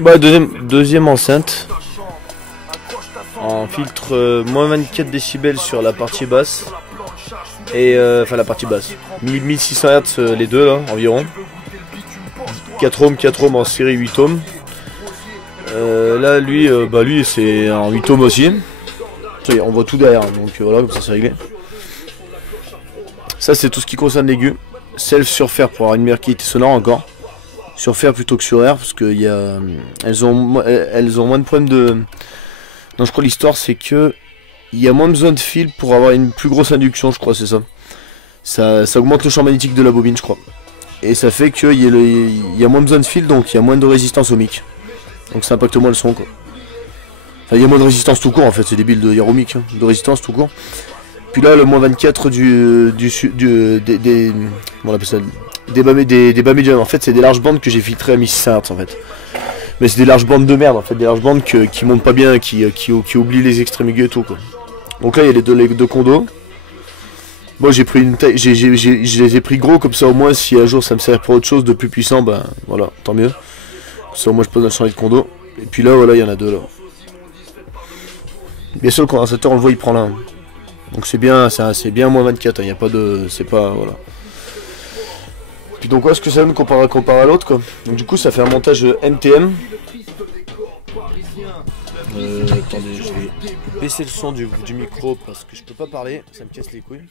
Bah deuxième enceinte. En filtre moins 24 décibels sur la partie basse. Et enfin la partie basse. 1600 Hz les deux là environ. 4 ohms en série 8 ohms. Là lui, lui c'est en 8 ohms aussi. Ça y est, on voit tout derrière, donc voilà, comme ça c'est réglé. Ça c'est tout ce qui concerne l'aigu. Self sur fer pour avoir une meilleure qualité sonore encore. Sur fer plutôt que sur air, parce que elles ont moins de problèmes de... Non, je crois l'histoire c'est que il y a moins besoin de fil pour avoir une plus grosse induction, je crois, c'est ça. Ça augmente le champ magnétique de la bobine, je crois. Et ça fait qu'il y a moins besoin de fil, donc il y a moins de résistance au mic. Donc ça impacte moins le son, quoi. Enfin, il y a moins de résistance tout court, en fait, c'est débile de dire au mic, hein, de résistance tout court. Puis là, le moins 24 des on appelle ça, des bas médiums, en fait, c'est des larges bandes que j'ai filtrées à 1600 Hz, en fait. Mais c'est des larges bandes de merde, en fait, des larges bandes qui montent pas bien, qui oublient les extrêmes aigus et tout, quoi. Donc là, il y a les deux condos. Moi, j'ai pris une taille, je les ai pris gros, comme ça, au moins, si un jour ça me sert pour autre chose de plus puissant, ben voilà, tant mieux. Comme ça, au moins, je peux changer de condo. Et puis là, voilà, il y en a deux, là. Bien sûr, le condensateur, on le voit, il prend là. Donc c'est bien, c'est bien moins 24, il n'y a pas de... c'est pas... voilà. Puis donc voilà ce que ça donne comparé à l'autre, quoi. Donc du coup ça fait un montage NTM. Attendez, je vais baisser le son du micro parce que je peux pas parler, ça me casse les couilles.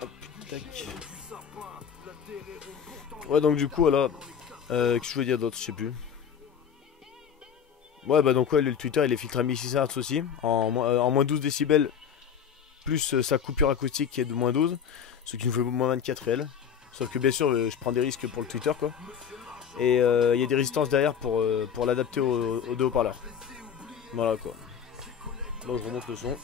Hop, tac. Ouais, donc du coup voilà, que je voulais dire d'autre, je sais plus. Ouais, bah donc ouais, le Twitter il est filtré à 1600 Hz aussi, en moins 12 décibels, plus sa coupure acoustique qui est de moins 12, ce qui nous fait moins 24 réel. Sauf que bien sûr, je prends des risques pour le Twitter, quoi. Et il y a des résistances derrière pour l'adapter aux deux haut-parleurs. Voilà, quoi. Donc je remonte le son.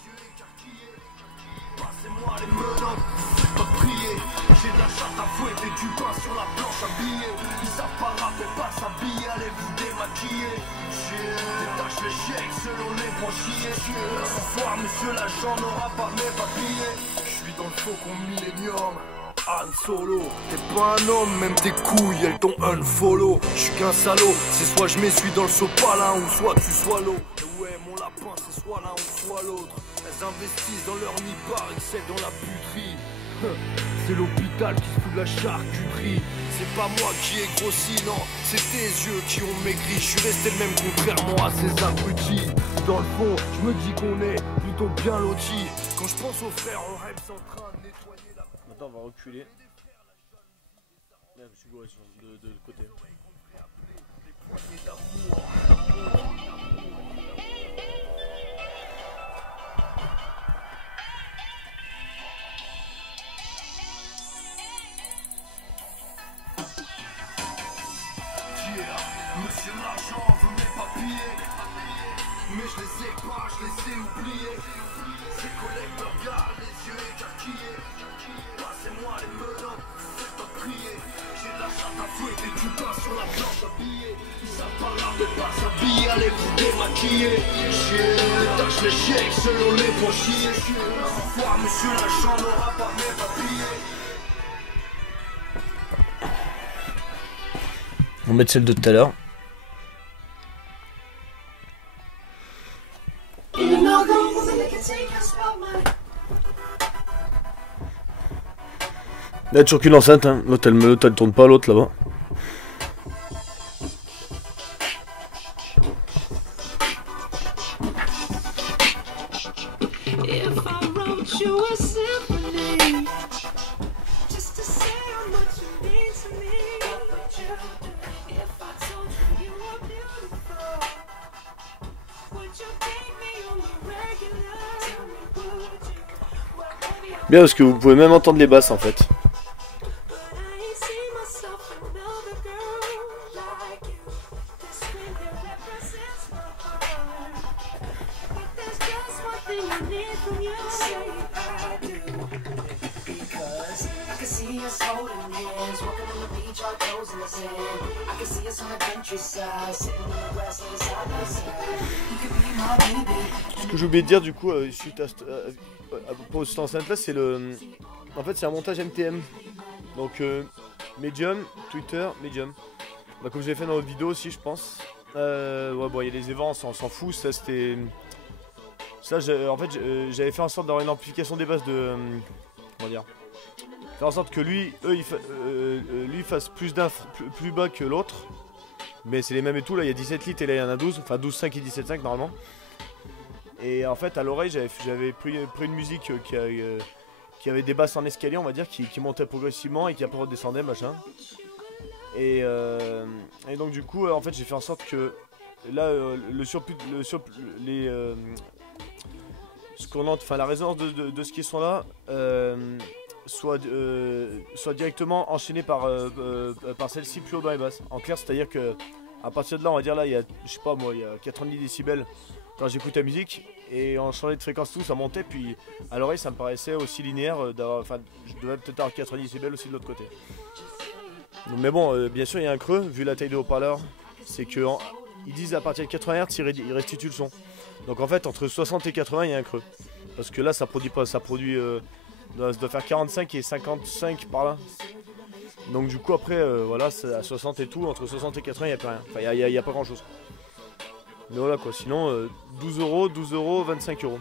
J'ai de la chatte à fouetter, du pain sur la planche à billets. Ils savent pas rapper, pas s'habiller, allez vous démaquiller. Détache les chèques selon les branchiers. Ce soir, monsieur l'agent n'aura pas mes papiers. Je suis dans le faucon millénium. Han Solo, t'es pas un homme, même tes couilles, elles t'ont unfollow. Je suis qu'un salaud, c'est soit je m'essuie dans le sopalin ou soit tu sois l'eau. Et ouais, mon lapin, c'est soit l'un ou soit l'autre. Elles investissent dans leur nid-bar, excellent dans la puterie. C'est l'hôpital qui se fout de la charcuterie. C'est pas moi qui ai grossi, non, c'est tes yeux qui ont maigri. Je suis resté le même contrairement à ces abrutis. Dans le fond, je me dis qu'on est plutôt bien lotis. Quand je pense aux frères, on rêve en train de nettoyer la... Maintenant on va reculer. Là, je suis de côté. Monsieur l'argent veut mes papiers, mais je les ai pas, je les ai oubliés. Ces collègues me regardent, les yeux écarquillés. Passez-moi les menottes, faites-en crier. J'ai de la chatte à fouetter, du pain sur la planche à billets. Ils savent pas rapper, pas s'habiller, allez vous démaquiller. Détache les chèques selon les branchiers. Ce soir, monsieur l'agent n'aura pas mes papiers. On va mettre celle de tout à l'heure. Là, toujours qu'une enceinte, hein. L'autre elle tourne pas, l'autre là-bas. Bien parce que vous pouvez même entendre les basses en fait. Ce que j'ai oublié de dire du coup suite à cette enceinte là, c'est le... En fait c'est un montage MTM. Donc Medium, Twitter, Medium. Bah, comme j'ai fait dans l'autre vidéo aussi, je pense. Ouais, bon, il y a les évents, on s'en fout. Ça, c'était. Ça, en fait, j'avais fait en sorte d'avoir une amplification des basses de. Comment dire? Faire en sorte que lui, lui fasse plus bas que l'autre. Mais c'est les mêmes et tout. Là, il y a 17 litres et là, il y en a 12. Enfin, 12,5 et 17,5 normalement. Et en fait, à l'oreille, j'avais pris une musique qui avait des basses en escalier, on va dire, qui montait progressivement et qui après redescendait, machin. Et donc, du coup, en fait, j'ai fait en sorte que là, ce qu'on entend, enfin, la résonance de ce qui sont là, soit directement enchaîné par celle-ci plus haut dans les basses. En clair, c'est-à-dire que à partir de là, on va dire là, il y a, je sais pas moi, il y a 90 décibels quand j'écoute la musique et on changeait de fréquence tout, ça montait, puis à l'oreille, ça me paraissait aussi linéaire. Enfin, je devais peut-être avoir 90 décibels aussi de l'autre côté. Donc, mais bon, bien sûr, il y a un creux vu la taille de haut-parleur, c'est que ils disent à partir de 80 Hz, ils restituent le son. Donc en fait, entre 60 et 80, il y a un creux, parce que là, ça produit pas, ça produit. Ça doit faire 45 et 55 par là. Donc du coup après voilà, à 60 et tout, entre 60 et 80 il n'y a plus rien. Enfin il n'y a pas grand chose. Mais voilà quoi, sinon 12 euros, 25 euros.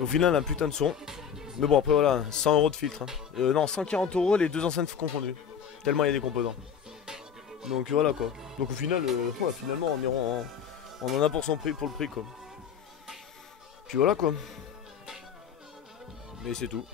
Au final un putain de son. Mais bon après voilà, 100 euros de filtre. Hein. Non, 140 euros les deux enceintes confondues. Tellement il y a des composants. Donc voilà quoi. Donc au final, ouais, finalement on en a pour son prix, pour le prix quoi. Puis voilà quoi. Et c'est tout.